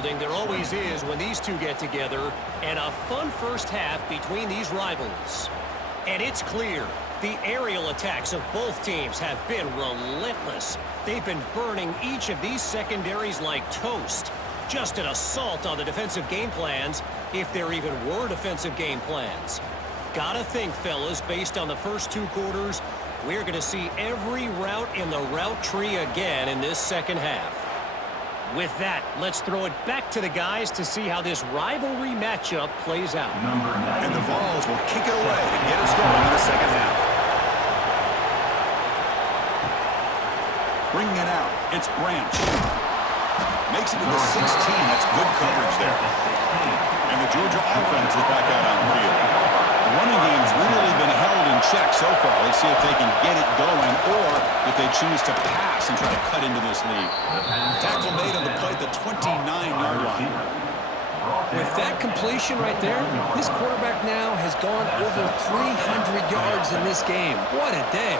building. There always is when these two get together. And a fun first half between these rivals. And it's clear, the aerial attacks of both teams have been relentless. They've been burning each of these secondaries like toast. Just an assault on the defensive game plans, if there even were defensive game plans. Gotta think, fellas, based on the first two quarters, we're going to see every route in the route tree again in this second half. With that, let's throw it back to the guys to see how this rivalry matchup plays out. And the Vols will kick it away and get us going in the second half. Bringing it out, it's Branch. Makes it to the 16. That's good coverage there. And the Georgia offense is back out on the field. The running game's really been held in check so far. Let's see if they can get it going or if they choose to pass and try to cut into this lead. Tackle made on the play at the 29-yard line. With that completion right there, this quarterback now has gone over 300 yards in this game. What a day.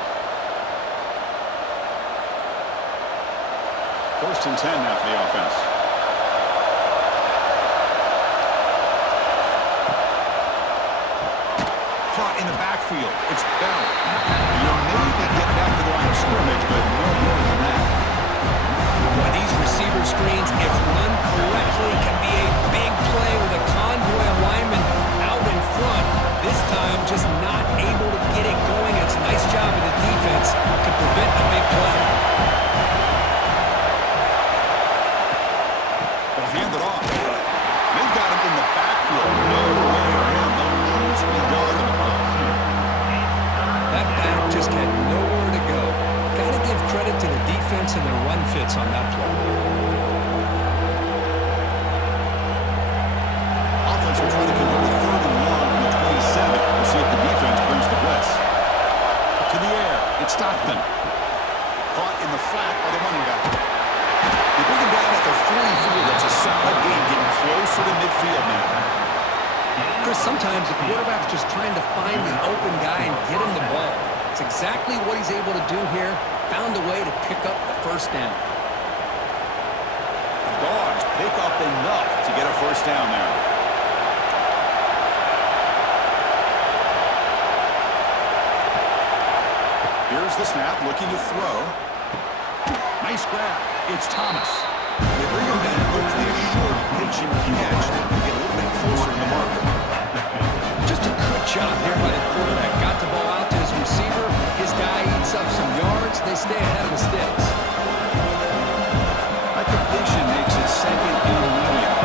First and 10 now for the offense. Caught in the backfield. It's Bell. You'll maybe get back to the line of scrimmage, but no more than that. Well, these receiver screens, if run correctly, can be a big play with a convoy of linemen out in front. This time, just not able to get it going. It's a nice job of the defense to prevent a big play. Hand it off. They've got him in the backfield. No way around. They'll lose a yard on the ball. That back just had nowhere to go. Got to give credit to the defense and their run fits on that play. Offense will try to convert a third and long from the 27. We'll see if the defense brings the blitz. To the air. It's Stockton. Caught in the flat by the running back. They bring him down at the 44. That's a solid game, getting closer to midfield now. Chris, sometimes the quarterback's just trying to find the open guy and get him the ball. It's exactly what he's able to do here. Found a way to pick up the first down. The Dogs pick up enough to get a first down there. Here's the snap, looking to throw. Nice grab. It's Thomas. They bring him down, hopefully a short pitch and catch to get a little bit closer to the marker. Just a good job here by the quarterback. Got the ball out to his receiver. His guy eats up some yards. They stay ahead of the sticks. That completion makes it second and medium.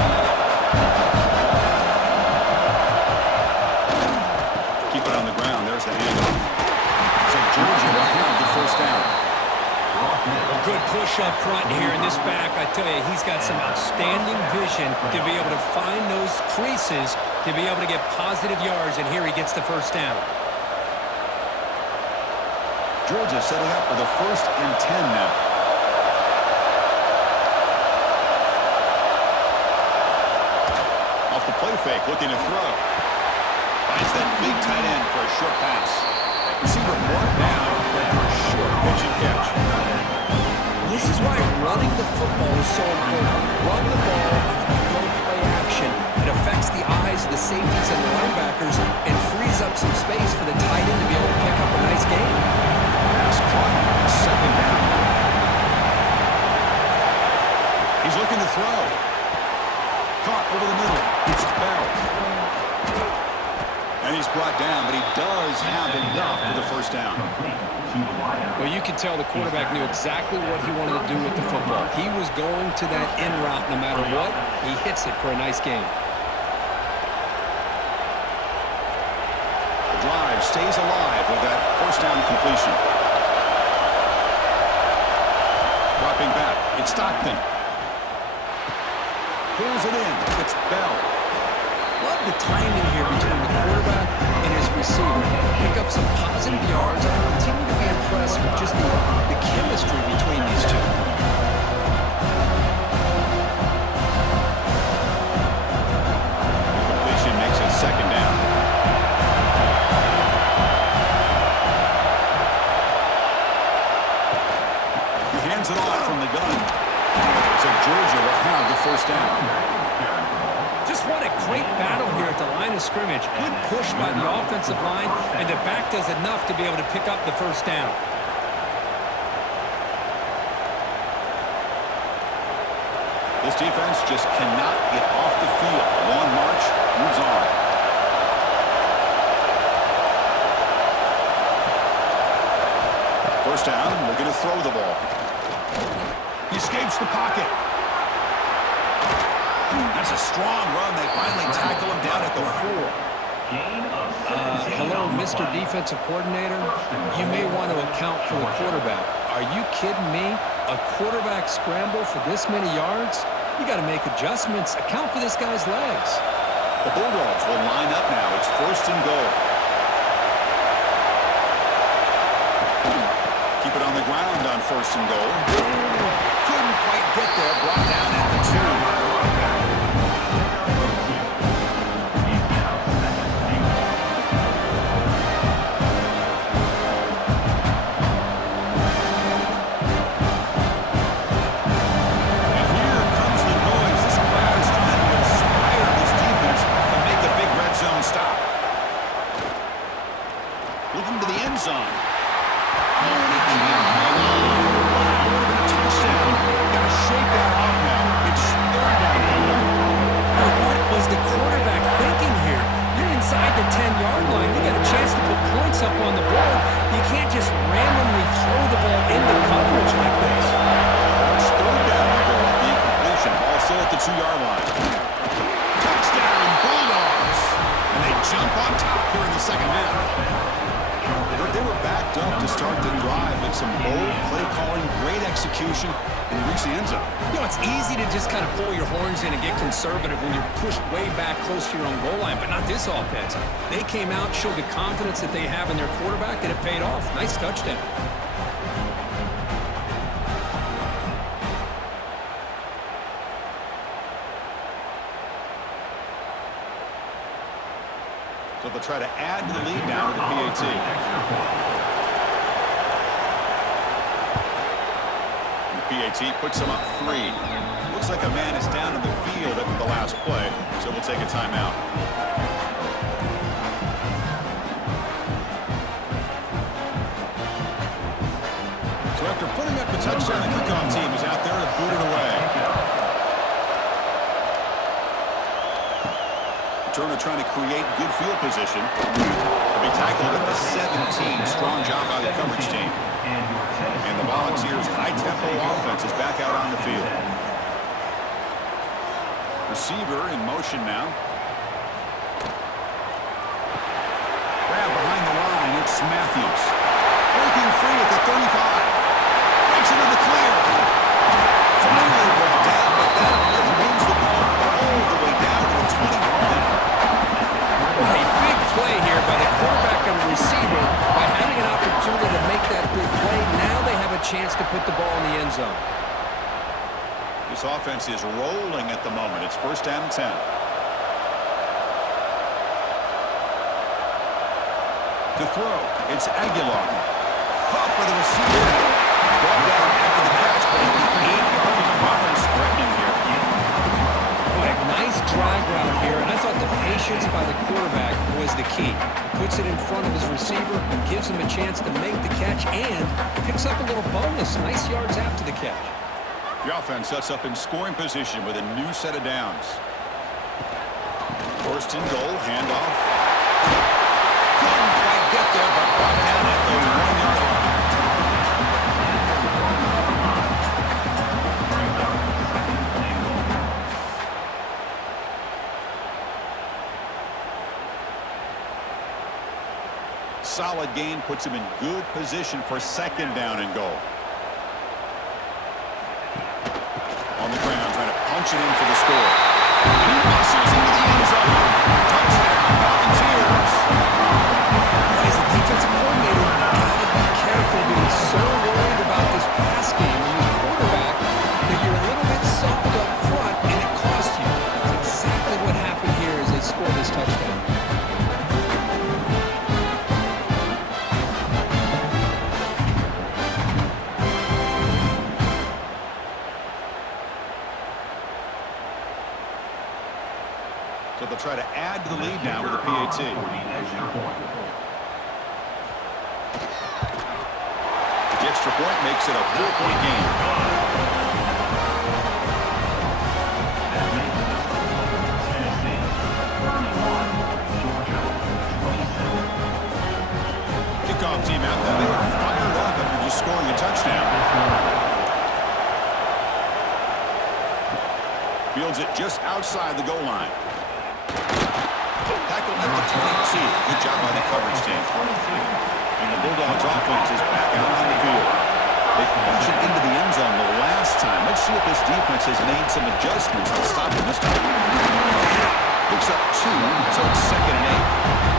Keep it on the ground. There's the handoff. So Georgia will have the first down. A good push up front here in this back. I tell you, he's got some outstanding vision to be able to find those creases, to be able to get positive yards, and here he gets the first down. Georgia setting up for the first and 10 now. Off the play fake, looking to throw. Finds that big tight end for a short pass. Receiver brought down for a short pitch and catch. This is why running the football is so important. Run the ball and go play action. It affects the eyes of the safeties and the linebackers and frees up some space for the tight end to be able to pick up a nice game. Pass caught. Second down. He's looking to throw. Caught over the middle. It's Bell. And he's brought down, but he does have enough for the first down. Well, you can tell the quarterback knew exactly what he wanted to do with the football. He was going to that in route no matter what. He hits it for a nice game. The drive stays alive with that first down completion. Dropping back. It's Stockton. Pulls it in. It's Bell. Love the timing here between the quarterback and his receiver. Pick up some positive yards and continue to be impressed with just the chemistry between these two. Completion makes it second down. He hands it off from the gun. So Georgia will have the first down. Just what a great battle here at the line of scrimmage. Good push by the offensive line, and the back does enough to be able to pick up the first down. This defense just cannot get off the field. Long march moves on. First down, we're going to throw the ball. He escapes the pocket. That's a strong run. They finally tackle him down at the 4. Hello, Mr. Defensive Coordinator. You may want to account for the quarterback. Are you kidding me? A quarterback scramble for this many yards? You got to make adjustments. Account for this guy's legs. The Bulldogs will line up now. It's first and goal. Keep it on the ground on first and goal. Couldn't quite get there. Brought down at the 2. Looking to the end zone. Oh, and he can't hang on. Wow, would have been a touchdown. Got to shake that off now. It's third down. What was the quarterback thinking here? You're inside the 10-yard line. You got a chance to put points up on the board. You can't just randomly throw the ball into coverage like this. It's third down. The incompletion. Ball still at the 2-yard line. Touchdown, Bulldogs. And they jump on top here in the second half. They were backed up to start the drive, but some bold play calling, great execution, and reach the end zone. You know, it's easy to just kind of pull your horns in and get conservative when you're pushed way back close to your own goal line, but not this offense. They came out, showed the confidence that they have in their quarterback, and it paid off. Nice touchdown. So they'll try to add to the lead now with the PAT. And the PAT puts them up 3. Looks like a man is down in the field after the last play, so we'll take a timeout. So after putting up the touchdown, the kickoff team is out there to boot it away. Turner trying to create good field position. They'll be tackled at the 17. Strong job by the coverage team. And the Volunteers' high-tempo offense is back out on the field. Receiver in motion now. Grab behind the line. It's Matthews. Breaking free at the 35. Breaks into the clear. Finally brought down, but that really moves the ball all the way down to the 21. A big play here by the quarterback and the receiver. By having an opportunity to make that big play, now they have a chance to put the ball in the end zone. This offense is rolling at the moment. It's first down and 10. To throw, it's Aguilar. Caught by the receiver. Brought down after the catch, but at the 8-yard offense threatening here. Nice drag route here, and I thought the patience by the quarterback was the key. Puts it in front of his receiver, gives him a chance to make the catch, and picks up a little bonus. Nice yards after the catch. The offense sets up in scoring position with a new set of downs. First and goal, handoff. Couldn't quite get there, but brought down at the 1-yard line. Solid gain puts him in good position for second down and goal. On the ground, trying to punch it in for the score. And he muscles into the end zone. Touchdown, Volunteers. As a defensive coordinator, you've got to be careful being so worried about this pass game when you're a quarterback that you're a little bit soft up front and it costs you. That's exactly what happened here as they scored this touchdown. So they'll try to add to the lead now with a PAT. The extra point makes it a 4-point game. Kickoff team out there. They are fired up after just scoring a touchdown. Fields it just outside the goal line. Tackled at the 22. Good job by the coverage team. And the Bulldogs offense is back out on the field. They punched it into the end zone the last time. Let's see if this defense has made some adjustments to stop them this time. Picks up 2, so it's 2nd and 8.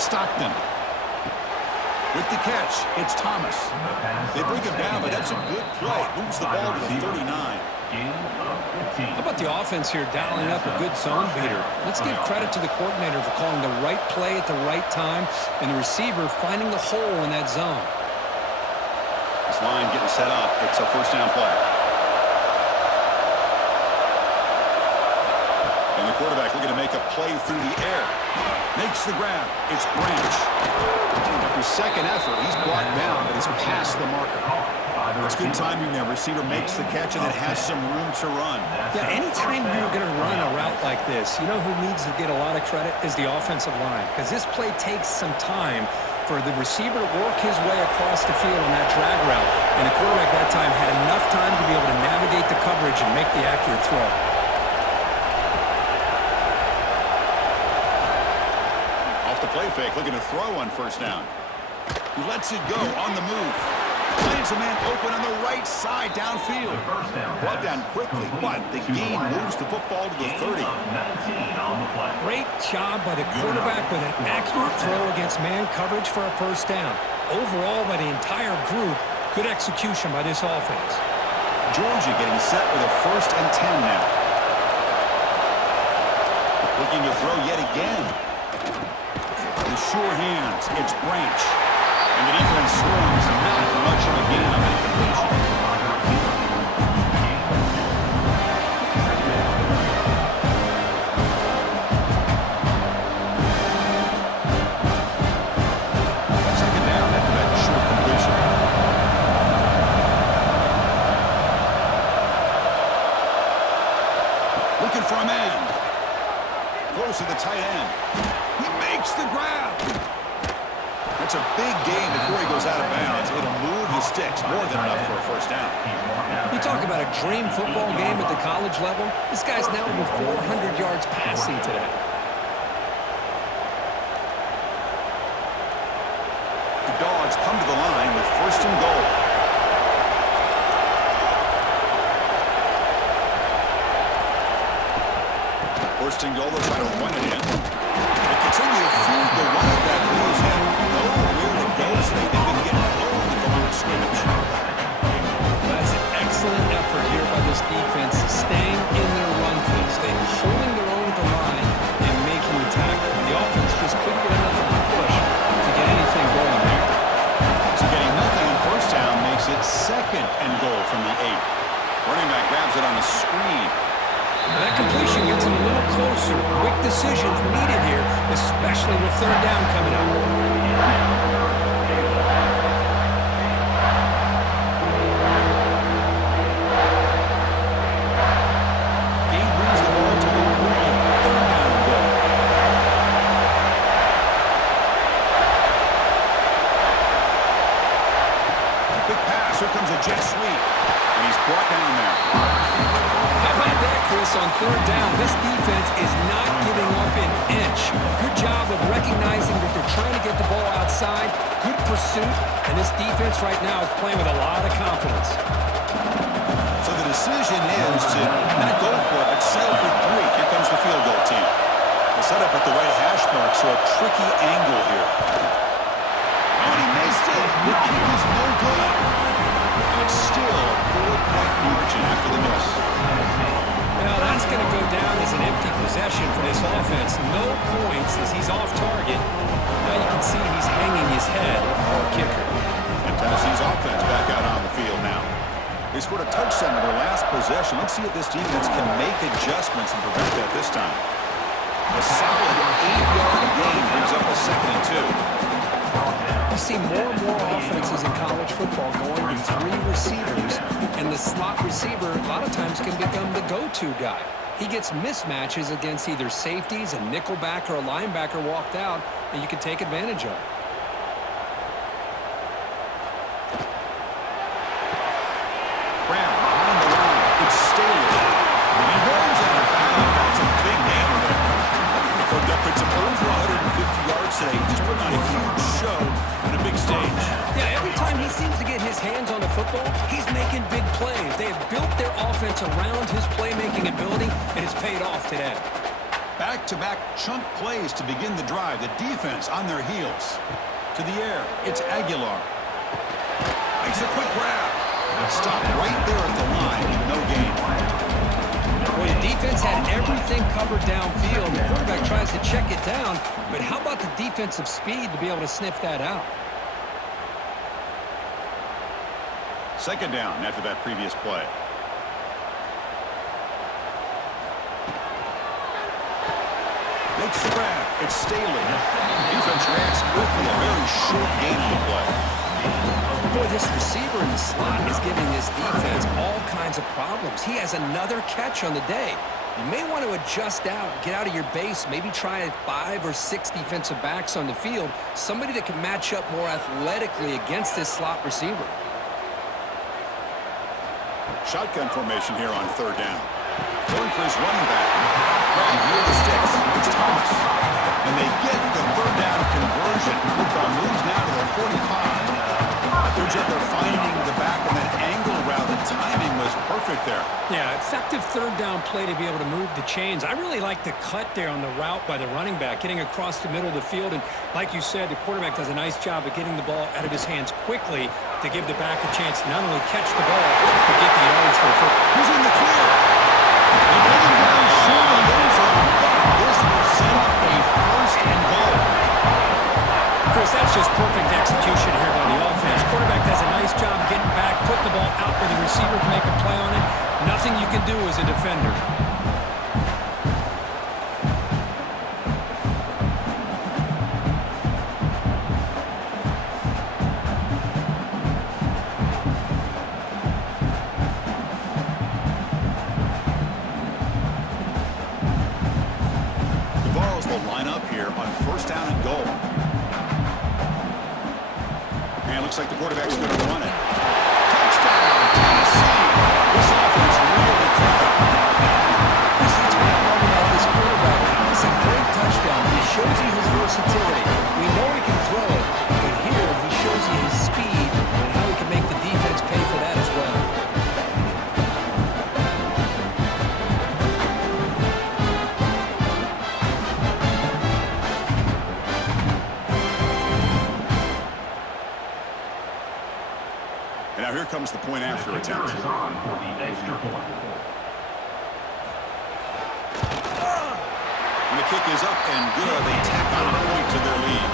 Stockton. With the catch, it's Thomas. They bring him down, but that's a good play. Moves the ball to the 39. How about the offense here dialing up a good zone beater? Let's give credit to the coordinator for calling the right play at the right time and the receiver finding the hole in that zone. This line getting set up. It's a first down play. And the quarterback looking to make a play through the air. Makes the grab. It's Branch. After second effort, he's brought down, but he's past the marker. It's good timing there. Receiver makes the catch and it has some room to run. Yeah, anytime you're going to run a route like this, you know who needs to get a lot of credit is the offensive line. Because this play takes some time for the receiver to work his way across the field on that drag route. And the quarterback that time had enough time to be able to navigate the coverage and make the accurate throw. Play fake, looking to throw on first down. He lets it go on the move. Finds a man open on the right side downfield. Brought down quickly, but the gain moves the football to the 30. Great job by the quarterback with an accurate throw against man coverage for a first down. Overall, by the entire group, good execution by this offense. Georgia getting set with a 1st and 10 now. Looking to throw yet again. The sure hands, it's Branch. And the defense swarms, not much of a gain on that completion. Second down after that short completion. Looking for a man. Close to the tight end. He makes the grab. That's a big gain before he goes out of bounds. It'll move the sticks more than enough for a first down. You talk about a dream football game at the college level. This guy's now over 400 yards passing today. The Dogs come to the line with 1st and goal. First and goal, they'll try to run it in. They continue to feed the running back who's had nowhere to go today. They've been getting blown at the line of scrimmage. That's an excellent effort here by this defense, staying in their run phase, staying holding their own at the line and making the tackle. The offense just couldn't get enough of a push to get anything going there. So getting nothing on first down makes it 2nd and goal from the 8. Running back grabs it on the screen. That completion gets him a little closer. Quick decisions needed here, especially with 3rd down coming up. He moves the ball to the 3rd down and goal. Big pass. Here comes a jet sweep. And he's brought down there. How about that, Chris, on 3rd down? This defense is not giving up an inch. Good job of recognizing that they're trying to get the ball outside. Good pursuit. And this defense right now is playing with a lot of confidence. So the decision is to not go for it, but settle for 3. Here comes the field goal team. They'll set up at the right hash mark, so a tricky angle here. And he missed it. The kick is no good. And it's still a 4-point margin after the miss. Now that's going to go down as an empty possession for this offense. No points as he's off target. Now you can see he's hanging his head for a kicker. And Tennessee's offense back out on the field now. They scored a touchdown in their last possession. Let's see if this defense can make adjustments and prevent that this time. A solid 8-yard gain brings up a 2nd and 2. You see more and more offenses in college football going to 3 receivers, and the slot receiver a lot of times can become the go-to guy. He gets mismatches against either safeties, a nickelback, or a linebacker walked out, and you can take advantage of it. Brown behind the line. It's Staley. He runs out of bounds. That's a big gainer there. Cooked up picks up over 150 yards today. Just putting on a huge show on a big stage. Yeah, every time he seems to get his hands on the football, he's making big plays. They have built their offense around his playmaking ability, and it's paid off today. Back-to-back chunk plays to begin the drive. The defense on their heels. To the air, it's Aguilar. Makes a quick grab. Stopped right there at the line. No gain. Well, the defense had everything covered downfield. The quarterback tries to check it down, but how about the defensive speed to be able to sniff that out? 2nd down after that previous play. Makes the grab. It's Staley. Defense reacts quickly. A very short gain on the play. Boy, this receiver in the slot is giving this defense all kinds of problems. He has another catch on the day. You may want to adjust out, get out of your base, maybe try 5 or 6 defensive backs on the field, somebody that can match up more athletically against this slot receiver. Shotgun formation here on 3rd down. Going for his running back. Right near the sticks. It's Thomas. And they get the 3rd down conversion. Football moves now to their 45. Good job they're finding the back in that angle route. The timing was perfect there. Yeah, effective 3rd down play to be able to move the chains. I really like the cut there on the route by the running back, getting across the middle of the field. And like you said, the quarterback does a nice job of getting the ball out of his hands quickly to give the back a chance to not only catch the ball, but get the yards for the football. Who's in the clear? And Golden Brown short on the end zone. This will set up a 1st and goal. Chris, that's just perfect execution here by the offense. Quarterback does a nice job getting back, putting the ball out where the receiver can make a play on it. Nothing you can do as a defender. The Vols will line up here on 1st down and goal. And looks like the quarterback's going to run it. Touchdown, Tennessee. This offense really clicking. That's what I love about this quarterback. It's a great touchdown. He shows you his versatility. We know he can throw it, but here he shows you his speed and how he can make the defense pay for that as well. And now here comes the point after attempt. When the kick is up and good, they tack on a point to their lead.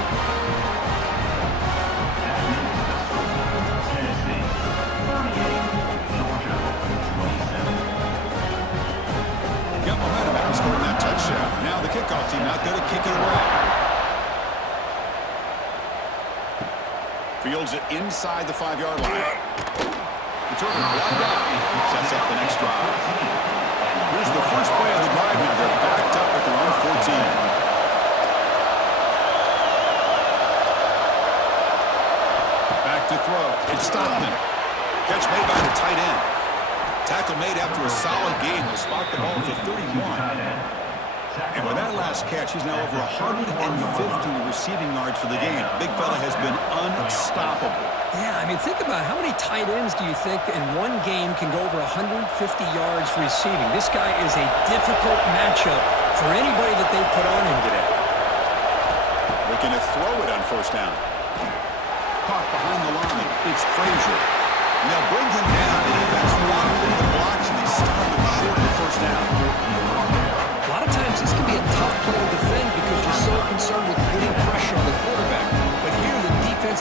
Got momentum after scoring that touchdown. Now the kickoff team out there to kick it away. Fields it inside the 5-yard line. Return it right down. Sets up the next drive. Here's the first play of the drive now. They're backed up at their own 14. Back to throw. It's Stockton. Catch made by the tight end. Tackle made after a solid gain. They'll spot the ball at the 31. And with that last catch, he's now over 150 receiving yards for the game. Big fella has been unstoppable. Yeah, I mean, think about how many tight ends do you think in one game can go over 150 yards receiving? This guy is a difficult matchup for anybody that they put on him today. Looking to throw it on 1st down. Caught behind the line. It's Frazier. And they'll bring him down. The defense wanted him to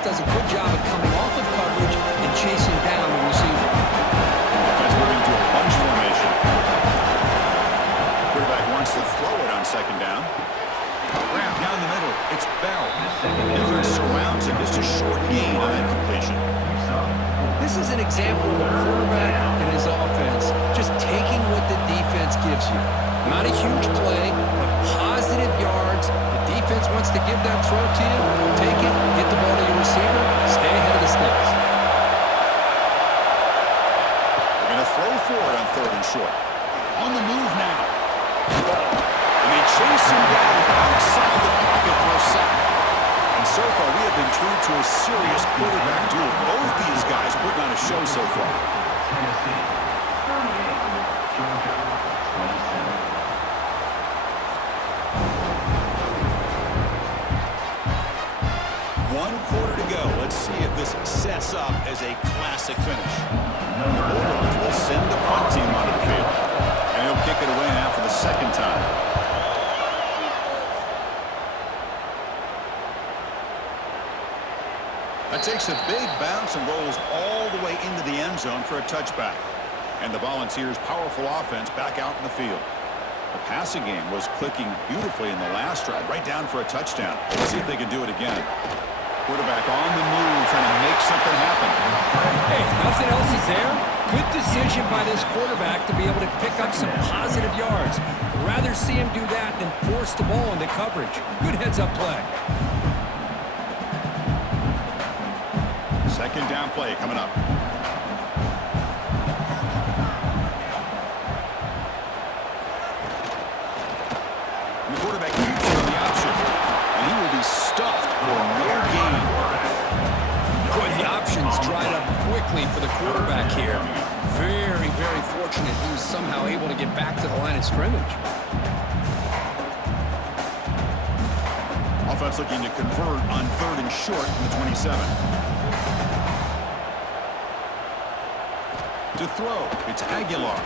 does a good job of coming off of coverage and chasing down the receiver. Offense moving to a bunch formation. Quarterback wants to throw it on second down. Wrap down the middle. It's Bell. Defense surrounds him. Just a short gain on that completion. This is an example of a quarterback and his offense just taking what the defense gives you. Not a huge play, but positive yards. The defense wants to give that throw to you. Take it, get the ball to your receiver, stay ahead of the sticks. They're going to throw for it on third and short. On the move now. And they chase him down outside the pocket for a sack. And so far, we have been true to a serious quarterback duel. Both these guys putting on a show so far. One quarter to go. Let's see if this sets up as a classic finish. The Bulldogs will send the punt team onto the field. And he'll kick it away now for the second time. That takes a big bounce and rolls all the way into the end zone for a touchback. And the Volunteers' powerful offense back out in the field. The passing game was clicking beautifully in the last drive, right down for a touchdown. Let's see if they can do it again. Quarterback on the move, trying to make something happen. Hey, if nothing else is there, good decision by this quarterback to be able to pick up some positive yards. Rather see him do that than force the ball into coverage. Good heads-up play. Second down play coming up. And the quarterback keeps on the option. And he will be stuffed for no gain. Boy, the options dried up quickly for the quarterback here. Very, very fortunate he was somehow able to get back to the line of scrimmage. Offense looking to convert on third and short from the 27. To throw, it's Aguilar.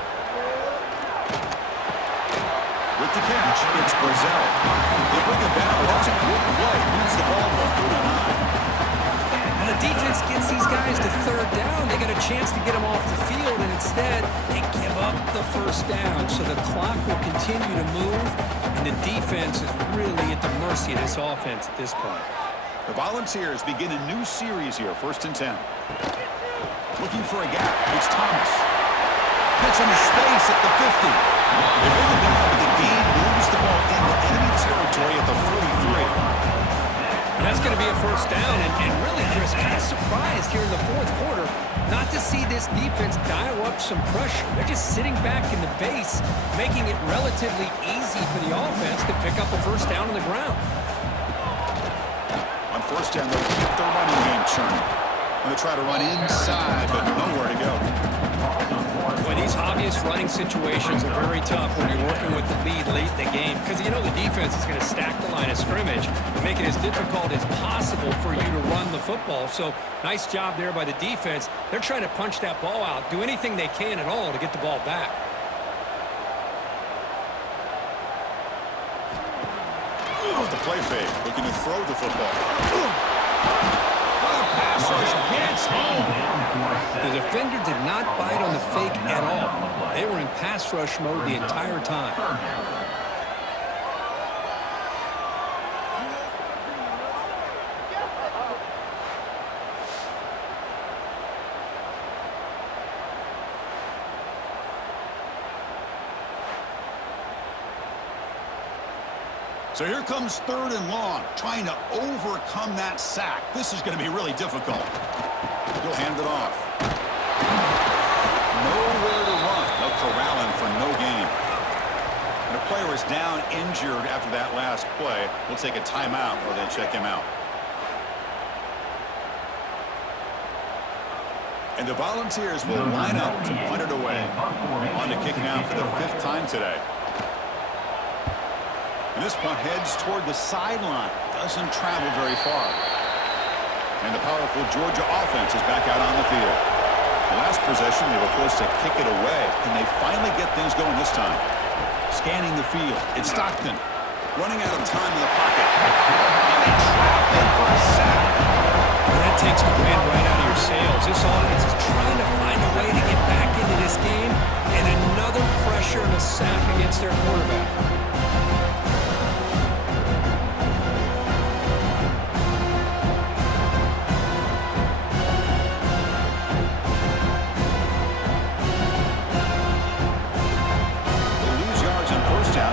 With the catch, it's Brazzell. They bring it down, but that's a good play. Moves the ball to 39. When the defense gets these guys to third down, they got a chance to get them off the field, and instead, they give up the first down. So the clock will continue to move, and the defense is really at the mercy of this offense at this point. The Volunteers begin a new series here, 1st and 10. Looking for a gap. It's Thomas. Gets into space at the 50. They bring it down, but the gain moves the ball into enemy territory at the 43. And that's going to be a first down. And really, Chris, kind of surprised here in the fourth quarter not to see this defense dial up some pressure. They're just sitting back in the base, making it relatively easy for the offense to pick up a first down on the ground. On first down, they'll keep their running game churning. Going to try to run inside, but nowhere to go. Boy, these obvious running situations are very tough when you're working with the lead late in the game because you know the defense is going to stack the line of scrimmage and make it as difficult as possible for you to run the football. So nice job there by the defense. They're trying to punch that ball out, do anything they can at all to get the ball back. Off the play fake, looking to throw the football. Pass rush gets home. The defender did not bite on the fake at all. They were in pass rush mode the entire time. So here comes third and long, trying to overcome that sack. This is going to be really difficult. He'll hand it off. Nowhere to run. They'll corral him for no gain. And a player is down injured after that last play. We'll take a timeout while they check him out. And the Volunteers will line up to punt it away. On to kicking out for the 5th time today. And this punt heads toward the sideline. Doesn't travel very far. And the powerful Georgia offense is back out on the field. The last possession, they were forced to kick it away. And they finally get things going this time. Scanning the field. It's Stockton. Running out of time in the pocket. And they trap in for a sack. That takes the wind right out of your sails. This offense is trying to find a way to get back into this game, and another pressure and a sack against their quarterback.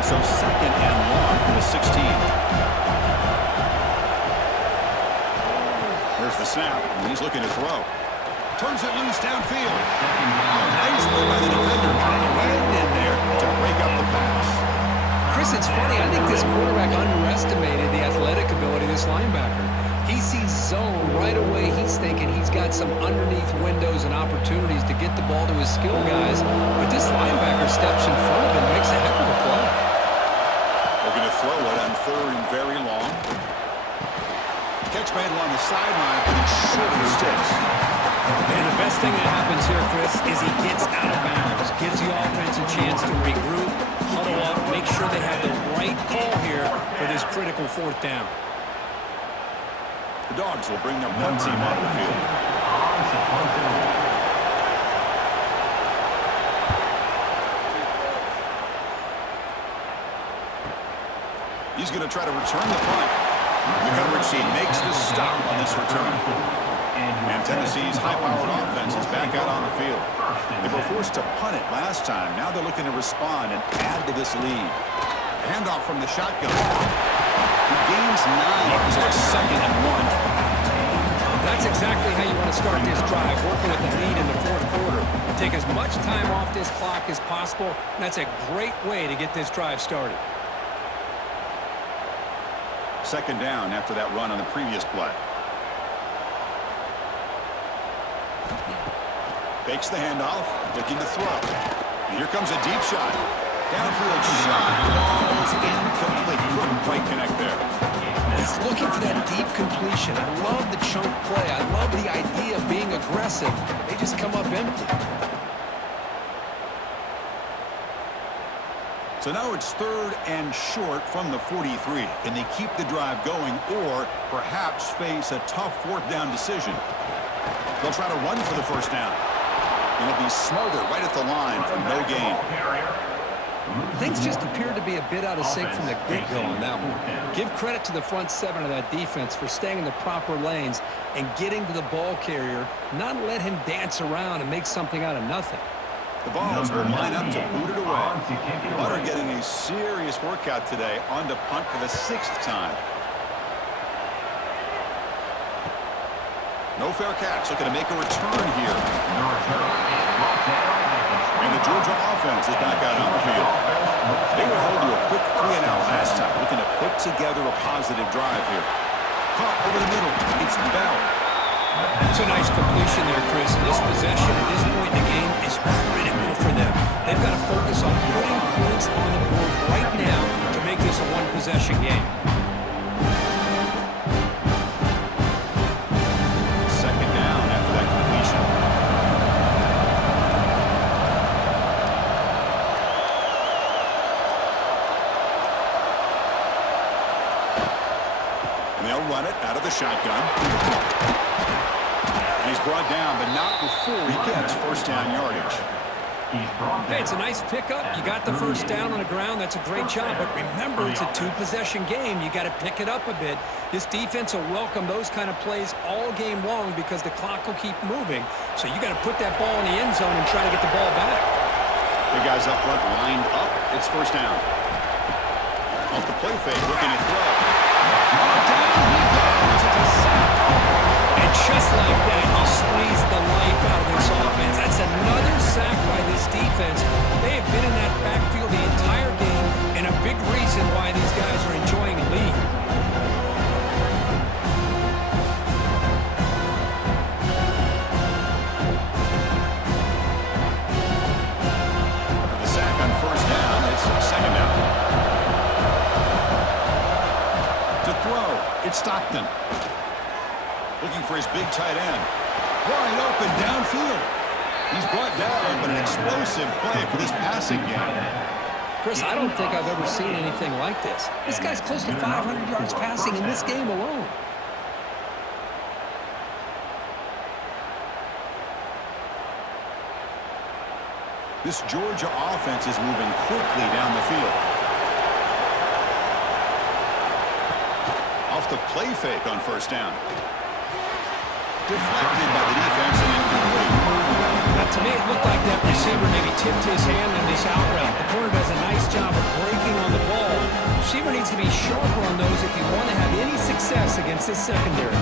So second and long from the 16. There's the snap, and he's looking to throw. Turns it loose downfield. Nice play by the defender. Got a hand in there to break up the pass. Chris, it's funny. I think this quarterback underestimated the athletic ability of this linebacker. He sees zone right away. He's thinking he's got some underneath windows and opportunities to get the ball to his skill guys. But this linebacker steps in front of him and makes a heck of a play. Looking to throw it on third and very long. Catch handle on the sideline, but it's short of the sticks. And the best thing that happens here, Chris, is he gets out of bounds. Gives the offense a chance to regroup, huddle up, make sure they have the right call here for this critical fourth down. The Dogs will bring their punt team onto the field. He's going to try to return the punt. The coverage team makes the stop on this return. And Tennessee's high-powered offense is back out on the field. They were forced to punt it last time. Now they're looking to respond and add to this lead. Handoff from the shotgun. He gains 9, so it's second and 1. That's exactly how you want to start this drive, working with the lead in the fourth quarter. Take as much time off this clock as possible, and that's a great way to get this drive started. Second down after that run on the previous play. Fakes the handoff, looking to throw. And here comes a deep shot. Downfield shot falls incomplete. Couldn't quite connect there. He's looking for that deep completion. I love the chunk play. I love the idea of being aggressive. They just come up empty. So now it's third and short from the 43. Can they keep the drive going or perhaps face a tough fourth down decision? They'll try to run for the first down. It'll be Smarter right at the line for no gain. Things just appear to be a bit out of sync from the get-go on that one. Give credit to the front seven of that defense for staying in the proper lanes and getting to the ball carrier, not let him dance around and make something out of nothing. The Vols will line up to boot it away. Butter getting a serious workout today on to punt for the 6th time. No fair catch, looking to make a return here. And the Georgia offense is back out on the field. They were held to a quick 3-and-out last time, looking to put together a positive drive here. Caught over the middle. It's Bell. It's a nice completion there, Chris. And this possession at this point in the game is critical for them. They've got to focus on putting points on the board right now to make this a one-possession game. Second down after that completion. And they'll run it out of the shotgun. And he's brought down, but not before he gets first down yardage. Hey, it's a nice pickup. You got the first down on the ground. That's a great job. But remember, it's a two-possession game. You got to pick it up a bit. This defense will welcome those kind of plays all game long because the clock will keep moving. So you got to put that ball in the end zone and try to get the ball back. The guys up front lined up. It's first down. Off the play fake, looking to throw. Down he goes. It's a sack. And just like that, you squeeze the life out of this offense. That's another sack by this defense. They have been in that backfield the entire game, and a big reason why these guys are enjoying a lead. The sack on first down. It's second down. To throw, it's Stockton. Looking for his big tight end. Wide open downfield. He's brought down, but an explosive play for this passing game. Chris, I don't think I've ever seen anything like this. This guy's close to 500 yards passing in this game alone. This Georgia offense is moving quickly down the field. Off the play fake on first down. Deflected by the defense and incomplete. Now, to me, it looked like that receiver maybe tipped his hand in this out route. The corner does a nice job of breaking on the ball. The receiver needs to be sharper on those if you want to have any success against this secondary.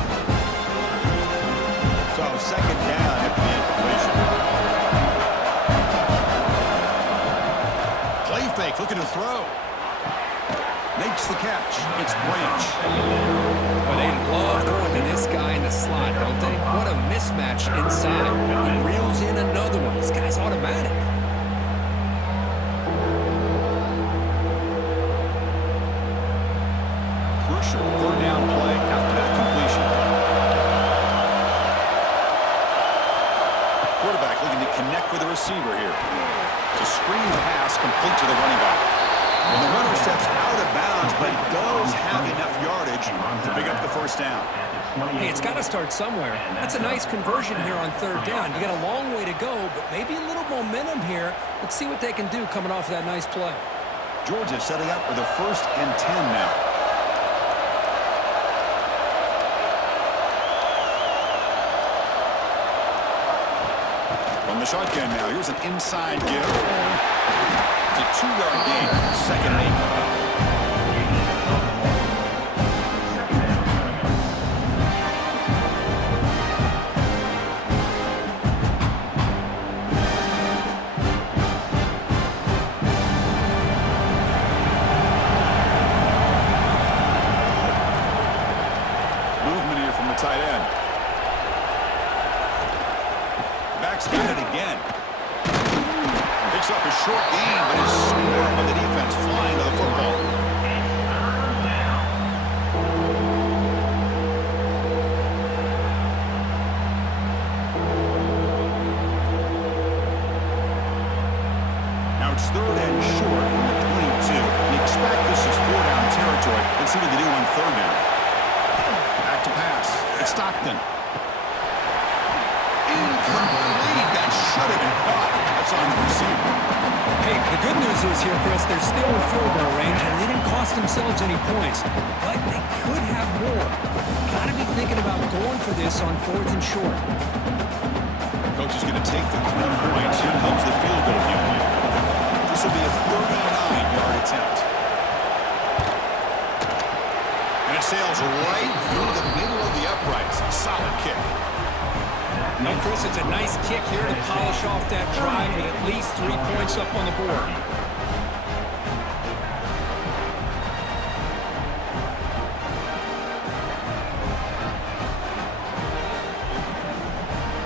So second down at the incompletion. Play fake, looking to throw. Makes the catch. It's Branch. Well, they love going to this guy in the slot, don't they? What a mismatch inside. He reels in another one. This guy's automatic. Crucial third down play after that completion. Quarterback looking to connect with the receiver here. To screen pass complete to the running back. And the runner steps out of bounds, but does have enough yardage to pick up the first down. Hey, it's got to start somewhere. That's a nice conversion here on third down. You got a long way to go, but maybe a little momentum here. Let's see what they can do coming off of that nice play. Georgia setting up for the 1st and 10 now. From the shotgun now, here's an inside give. It's a 2-yard gain, 2nd and 8. Movement here from the tight end. Back's got it again. Picks up a short gain, but is scored by the defense, flying to the football. Now it's 3rd and short from the 22. You expect this is 4-down territory. Let's see what they do on 3rd down. Back to pass. It's Stockton. Incomplete. That should have been caught. That's on the receiver. Hey, the good news is here, Chris, they're still in field goal range, and they didn't cost themselves any points. But they could have more. Got to be thinking about going for this on 4th and short. Coach is going to take the 3 points. Here comes the field goal unit. This will be a 39-yard attempt. And it sails right through the middle of the uprights. Solid kick. No, Chris, it's a nice kick here to polish off that drive with at least 3 points up on the board.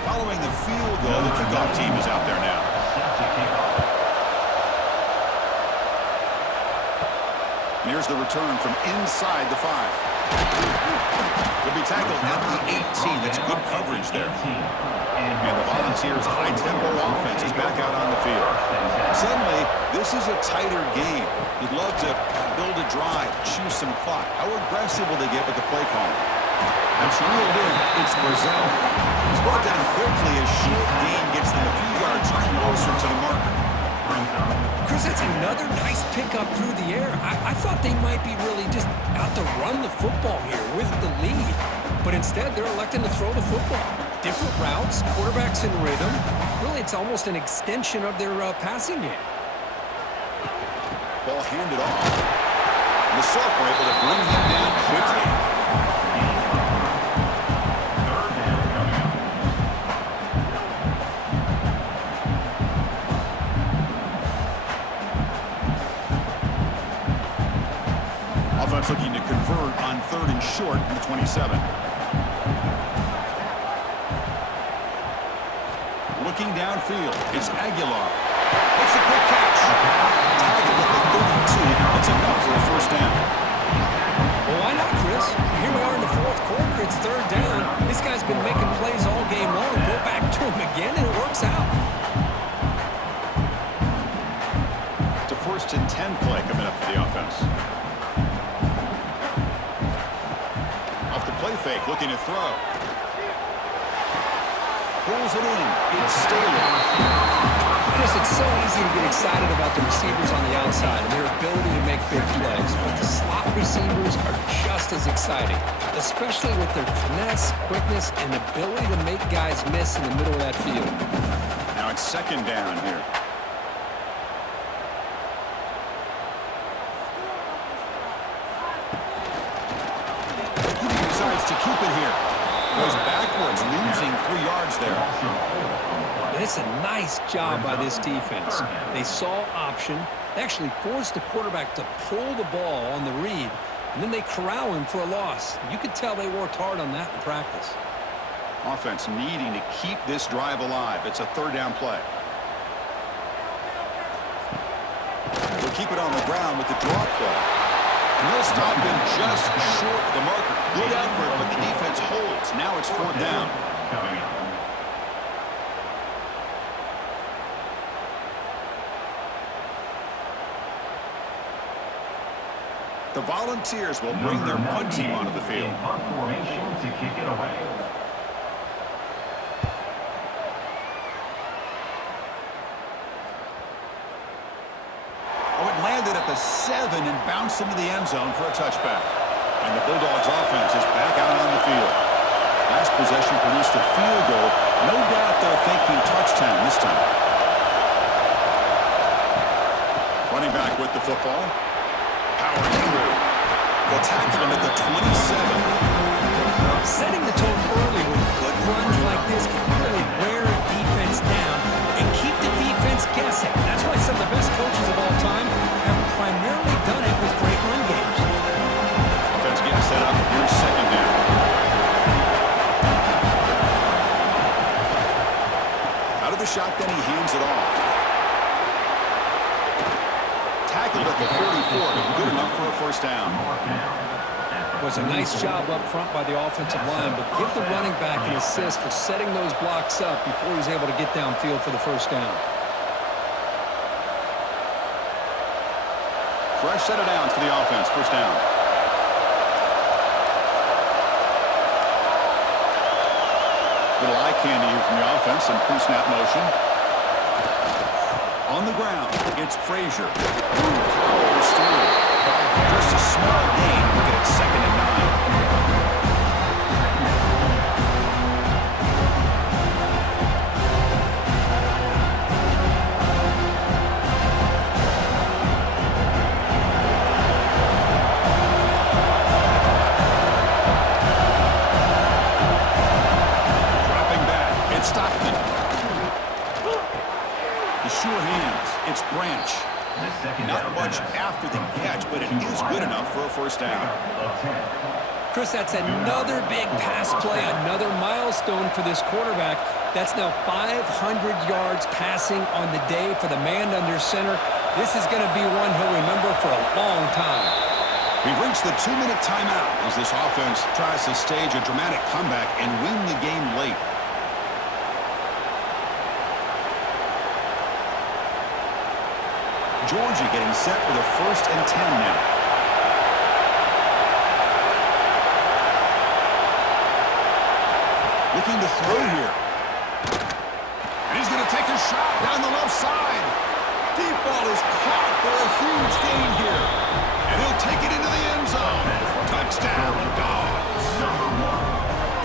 Following the field goal, the kickoff team is out there now. And here's the return from inside the 5. Will be tackled at the 18. That's good coverage there. And the Volunteers' high-tempo offense is back out on the field. Suddenly, this is a tighter game. You'd love to build a drive, choose some clock. How aggressive will they get with the play call? That's reeled in. It's Brazil. He's brought down quickly as short gain gets them a few yards closer to the marker. Chris, that's another nice pickup through the air. I thought they might be really just out to run the football here with the lead. But instead, they're electing to throw the football. Different routes, quarterbacks in rhythm. Really, it's almost an extension of their passing game. Ball handed off. And the sophomore able to bring him down quickly. Offense looking to convert on 3rd and short from the 27. Looking downfield, it's Aguilar. It's a quick catch. Tackled at the 32. That's enough for a 1st down. Well, why not, Chris? Here we are in the 4th quarter. It's 3rd down. This guy's been making plays all game long. Go back to him again, and it works out. It's a 1st and 10 play coming up for the offense. Off the play fake, looking to throw. Pulls it in. It's Staley. Chris, it's so easy easy to get excited about the receivers on the outside and their ability to make big plays, but the slot receivers are just as exciting, especially with their finesse, quickness, and ability to make guys miss in the middle of that field. Now it's second down here. He decides to keep it here. Goes backwards, losing 3 yards there. And it's a nice job by this defense. They saw option. They actually forced the quarterback to pull the ball on the read, and then they corral him for a loss. You could tell they worked hard on that in practice. Offense needing to keep this drive alive. It's a third down play. We'll keep it on the ground with the draw play. And they'll stop him just short of the marker. Good effort, but the defense holds. Now it's fourth down. The Volunteers will bring their punt team onto the field. Punt formation to kick it away. Oh, it landed at the 7 and bounced into the end zone for a touchback. And the Bulldogs offense is back out on the field. Last possession produced a field goal. No doubt they're thinking touchdown this time. Running back with the football. Powering through. They'll tackle him at the 27. Setting the tone early with good runs like this can really wear a defense down and keep the defense guessing. That's why some of the best coaches of all time have primarily done it with great run games. Offense getting set up. Here's second down. Out of the shotgun, he hands it off. Tackled at the 44, but good enough for a first down. It was a nice job up front by the offensive line, but give the running back an assist for setting those blocks up before he was able to get downfield for the first down. Fresh set of downs for the offense. First down. Little eye candy here from the offense and pre-snap motion. On the ground, it's Frazier. Powers through. Just a small gain. Look at it, second and 9. Dropping back, it's Stockton. The sure hands, it's Branch. Not much after the catch, but it is good enough for a first down. Chris, that's another big pass play, another milestone for this quarterback. That's now 500 yards passing on the day for the man under center. This is going to be one he'll remember for a long time. We've reached the 2-minute timeout as this offense tries to stage a dramatic comeback and win the game late. Georgia getting set with a first and 10 now. Looking to throw here. And he's going to take a shot down the left side. Deep ball is caught for a huge gain here. And he'll take it into the end zone. Touchdown, Dogs.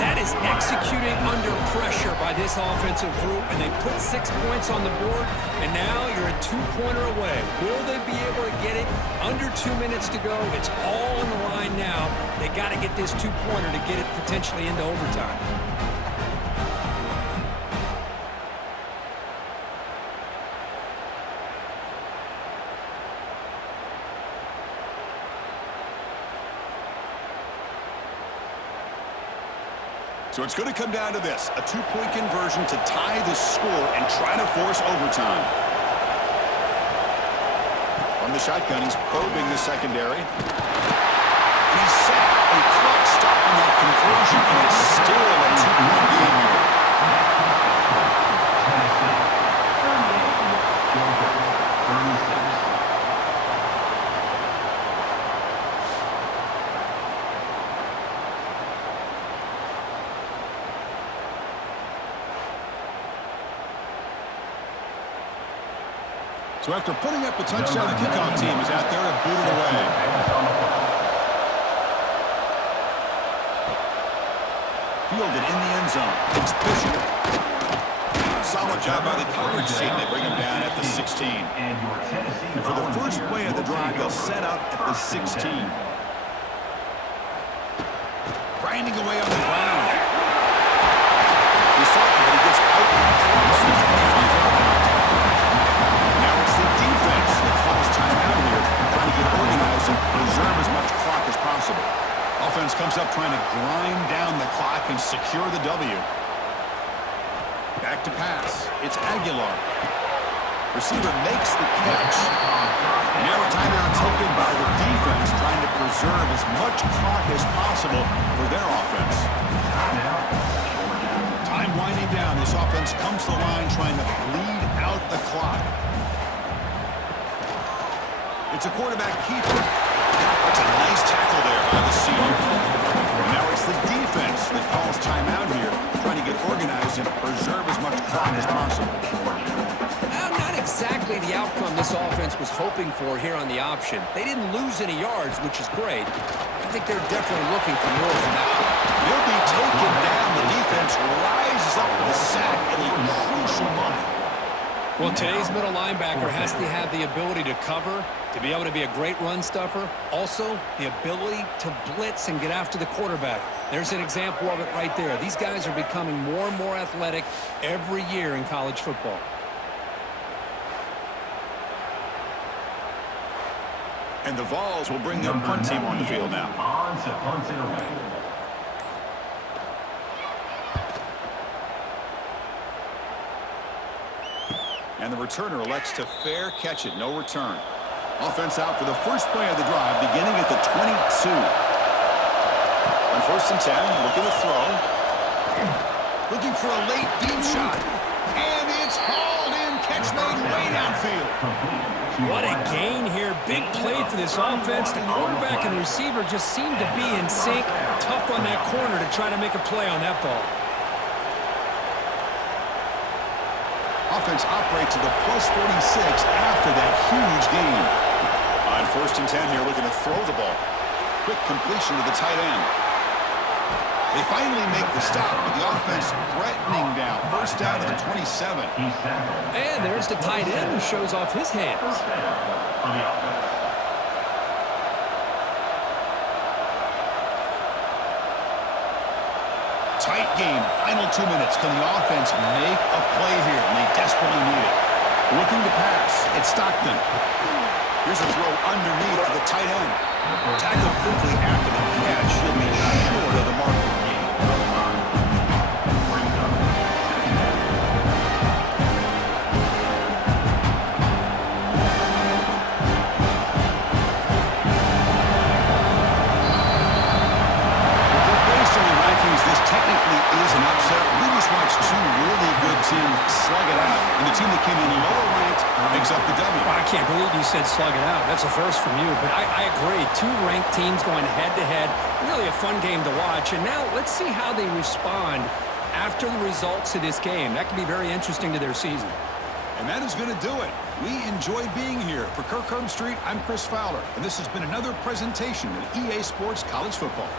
That is executing under pressure by this offensive group, and they put 6 points on the board, and now you're a 2-pointer away. Will they be able to get it? Under 2 minutes to go. It's all on the line now. They got to get this 2-pointer to get it potentially into overtime. So it's going to come down to this, a 2-point conversion to tie the score and try to force overtime. From the shotgun, he's probing the secondary. He's set a clock stop on that conversion, and it's still a 2-point game here. So after putting up the touchdown, the kickoff team is out there to boot it away. Fielded in the end zone. It's Bishop. Solid job by the coverage team. They bring him down at the 16. And for the first play of the drive, they'll set up at the 16. Grinding away on the ground. He's starting, but he gets out across the 25-yard line. Now it's the defense that calls timeout here, trying to get organized and preserve as much clock as possible. Offense comes up trying to grind down the clock and secure the W. Back to pass. It's Aguilar. Receiver makes the catch. And now a timeout taken by the defense, trying to preserve as much clock as possible for their offense. Time winding down. This offense comes to the line trying to bleed out the clock. It's a quarterback keeper. That's a nice tackle there by the senior. And now it's the defense that calls timeout here, trying to get organized and preserve as much clock as possible. Not exactly the outcome this offense was hoping for here on the option. They didn't lose any yards, which is great. I think they're definitely looking for more from that play. He'll be taken down. The defense rises up with a sack at a crucial moment. Well, today's middle linebacker has to have the ability to cover, to be able to be a great run stuffer. Also, the ability to blitz and get after the quarterback. There's an example of it right there. These guys are becoming more and more athletic every year in college football. And the Vols will bring their punt team on the field now. On to punt it away. And the returner elects to fair catch it. No return. Offense out for the first play of the drive, beginning at the 22. On 1st and 10, looking to throw. Looking for a late deep shot. And it's hauled in. Catch made way downfield. What a gain here. Big play for this offense. The quarterback and receiver just seem to be in sync. Tough on that corner to try to make a play on that ball. Offense operates to the +46 after that huge gain. On 1st and 10 here, looking to throw the ball. Quick completion to the tight end. They finally make the stop, but the offense threatening down. First down to the 27. And there's the tight end who shows off his hands. Tight game. Final 2 minutes. Can the offense make a play here? And they desperately need it. Looking to pass. It's Stockton. Here's a throw underneath to the tight end. Tackled quickly after the catch. He'll be short of the mark. Is an upset. We just watched two really good teams slug it out, and the team that came in lower ranked picks up the W. Well, I can't believe you said slug it out. That's a first from you, but I agree. Two ranked teams going head-to-head. Really a fun game to watch, and now let's see how they respond after the results of this game. That could be very interesting to their season. And that is going to do it. We enjoyed being here. For Kirk Herbstreit, I'm Chris Fowler, and this has been another presentation of EA Sports College Football.